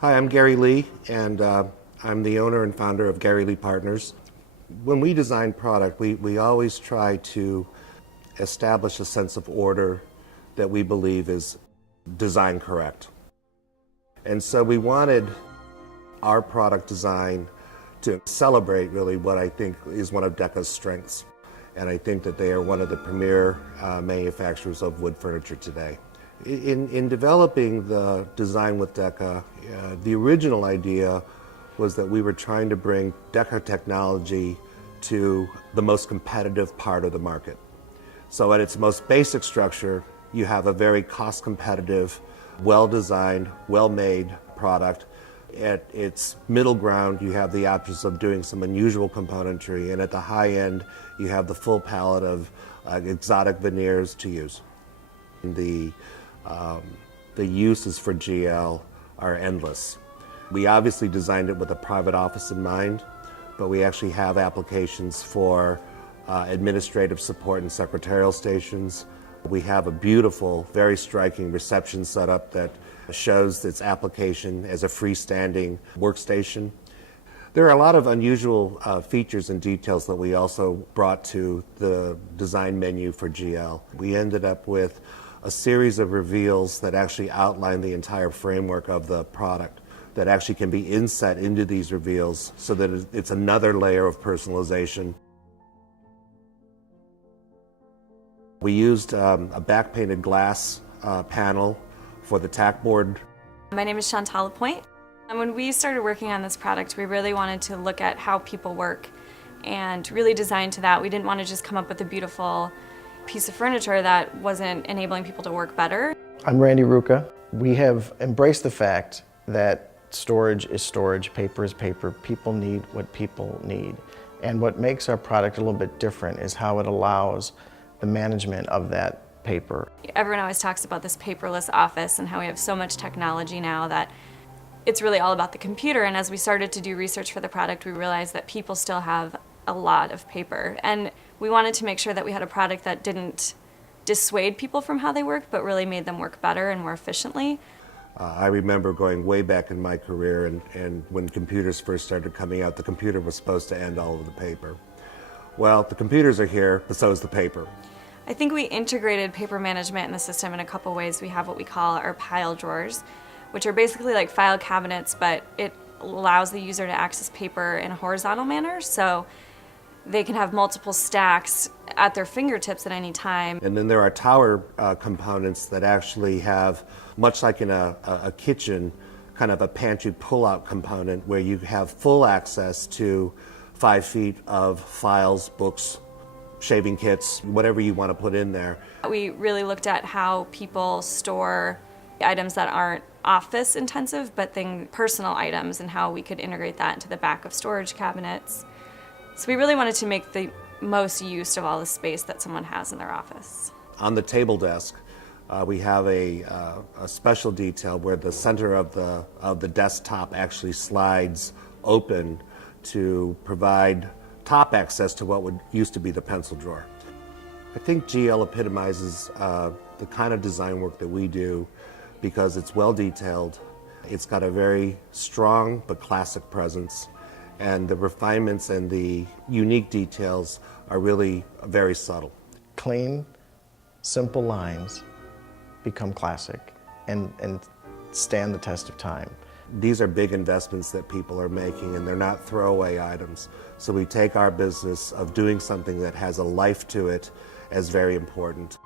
Hi, I'm Gary Lee, and I'm the owner and founder of Gary Lee Partners. When we design product, we always try to establish a sense of order that we believe is design correct. And so we wanted our product design to celebrate really what I think is one of Decca's strengths. And I think that they are one of the premier manufacturers of wood furniture today. In developing the design with Decca, the original idea was that we were trying to bring Decca technology to the most competitive part of the market. So at its most basic structure, you have a very cost competitive, well-designed, well-made product. At its middle ground, you have the options of doing some unusual componentry, and at the high end, you have the full palette of exotic veneers to use. The uses for GL are endless. We obviously designed it with a private office in mind, but we actually have applications for administrative support and secretarial stations. We have a beautiful, very striking reception setup that shows its application as a freestanding workstation. There are a lot of unusual features and details that we also brought to the design menu for GL. We ended up with a series of reveals that actually outline the entire framework of the product that actually can be inset into these reveals so that it's another layer of personalization. We used a back-painted glass panel for the tack board. My name is Chantal Lapointe. And when we started working on this product, we really wanted to look at how people work and really design to that. We didn't want to just come up with a beautiful piece of furniture that wasn't enabling people to work better. I'm Randy Ruka. We have embraced the fact that storage is storage, paper is paper. People need what people need. And what makes our product a little bit different is how it allows the management of that paper. Everyone always talks about this paperless office and how we have so much technology now that it's really all about the computer. And as we started to do research for the product, we realized that people still have a lot of paper. And we wanted to make sure that we had a product that didn't dissuade people from how they work, but really made them work better and more efficiently. I remember going way back in my career, and when computers first started coming out, the computer was supposed to end all of the paper. Well, the computers are here, but so is the paper. I think we integrated paper management in the system in a couple ways. We have what we call our pile drawers, which are basically like file cabinets, but it allows the user to access paper in a horizontal manner, so they can have multiple stacks at their fingertips at any time. And then there are tower components that actually have, much like in a kitchen, kind of a pantry pull-out component where you have full access to 5 feet of files, books, shaving kits, whatever you want to put in there. We really looked at how people store items that aren't office intensive, but personal items, and how we could integrate that into the back of storage cabinets. So we really wanted to make the most use of all the space that someone has in their office. On the table desk, we have a special detail where the center of the desktop actually slides open to provide top access to what used to be the pencil drawer. I think GL epitomizes the kind of design work that we do because it's well detailed, it's got a very strong but classic presence, and the refinements and the unique details are really very subtle. Clean, simple lines become classic and stand the test of time. These are big investments that people are making, and they're not throwaway items. So we take our business of doing something that has a life to it as very important.